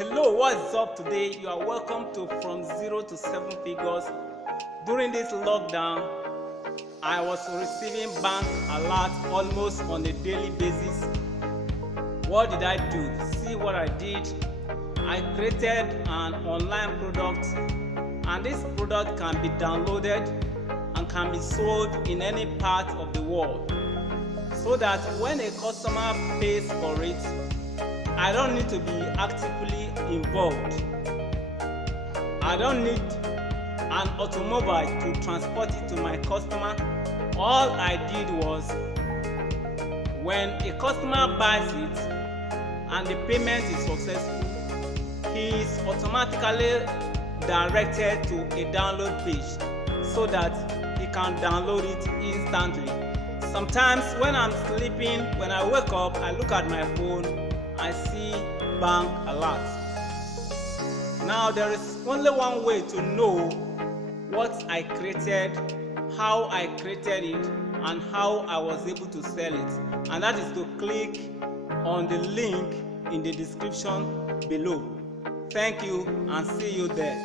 Hello, what's up today? You are welcome to From Zero to Seven Figures. During this lockdown, I was receiving bank alerts almost on a daily basis. What did I do? See what I did. I created an online product, and this product can be downloaded and can be sold in any part of the world, so that when a customer pays for it, I don't need to be actively involved. I don't need an automobile to transport it to my customer. All I did was, when a customer buys it and the payment is successful, he is automatically directed to a download page so that he can download it instantly. Sometimes when I'm sleeping, when I wake up, I look at my phone, I see bank alert. Now there is only one way to know what I created, how I created it, and how I was able to sell it, and that is to click on the link in the description below. Thank you and see you there.